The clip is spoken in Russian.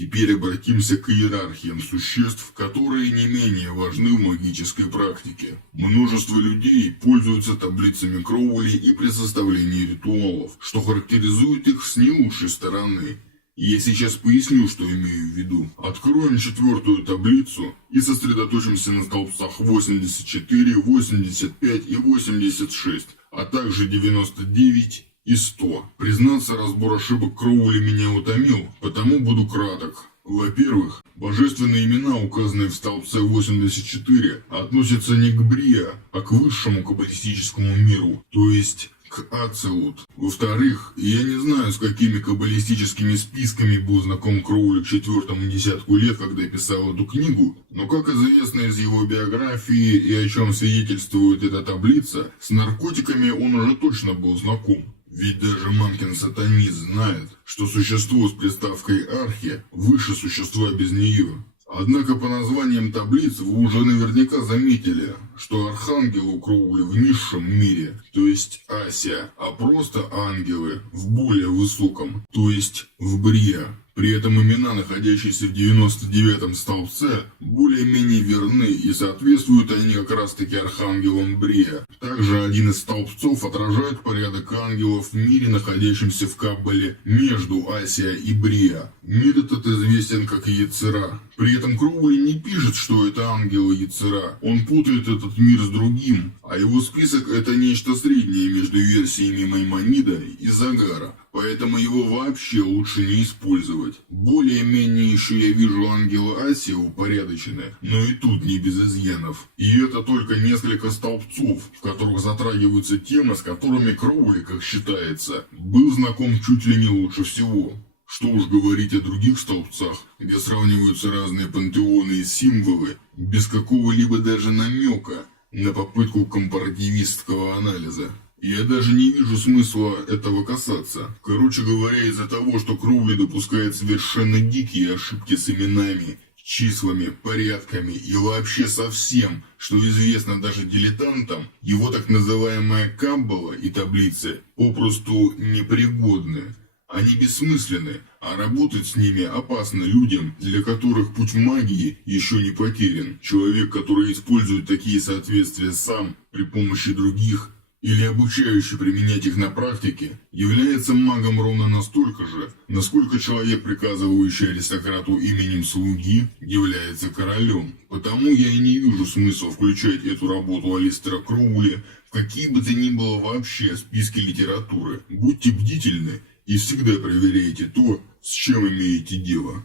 Теперь обратимся к иерархиям существ, которые не менее важны в магической практике. Множество людей пользуются таблицами Кроули и при составлении ритуалов, что характеризует их с не лучшей стороны. Я сейчас поясню, что имею в виду. Откроем четвертую таблицу и сосредоточимся на столбцах 84, 85 и 86, а также 99 и 100. Признаться, разбор ошибок Кроули меня утомил, потому буду краток. Во-первых, божественные имена, указанные в столбце 84, относятся не к Брия, а к высшему каббалистическому миру, то есть к Ацелут. Во-вторых, я не знаю, с какими каббалистическими списками был знаком Кроули к четвертому десятку лет, когда писал эту книгу, но, как известно из его биографии и о чем свидетельствует эта таблица, с наркотиками он уже точно был знаком. Ведь даже мамкин сатанист знает, что существо с приставкой «архи» выше существа без нее. Однако по названиям таблиц вы уже наверняка заметили, что архангелы у Кроули в низшем мире, то есть Ася, а просто ангелы в более высоком, то есть в Брия. При этом имена, находящиеся в 99-м столбце, более-менее верны и соответствуют они как раз-таки архангелам Брия. Также один из столбцов отражает порядок ангелов в мире, находящемся в Каббале между Асия и Брия. Мир этот известен как Ецера. При этом Кроули не пишет, что это ангелы Ецера. Он путает этот мир с другим, а его список это нечто среднее между версиями Маймонида и Загара. Поэтому его вообще лучше не использовать. Более-менее еще я вижу ангела Асия упорядочены, но и тут не без изъянов. И это только несколько столбцов, в которых затрагиваются темы, с которыми Кроули, как считается, был знаком чуть ли не лучше всего. Что уж говорить о других столбцах, где сравниваются разные пантеоны и символы, без какого-либо даже намека на попытку компаративистского анализа. Я даже не вижу смысла этого касаться. Короче говоря, из-за того, что Кроули допускает совершенно дикие ошибки с именами, числами, порядками и вообще со всем, что известно даже дилетантам, его так называемая Каббала и таблицы попросту непригодны. Они бессмысленны, а работать с ними опасно людям, для которых путь в магии еще не потерян. Человек, который использует такие соответствия сам при помощи других, или обучающий применять их на практике, является магом ровно настолько же, насколько человек, приказывающий аристократу именем слуги, является королем. Потому я и не вижу смысла включать эту работу Алистера Кроули в какие бы то ни было вообще списки литературы. Будьте бдительны и всегда проверяйте то, с чем имеете дело.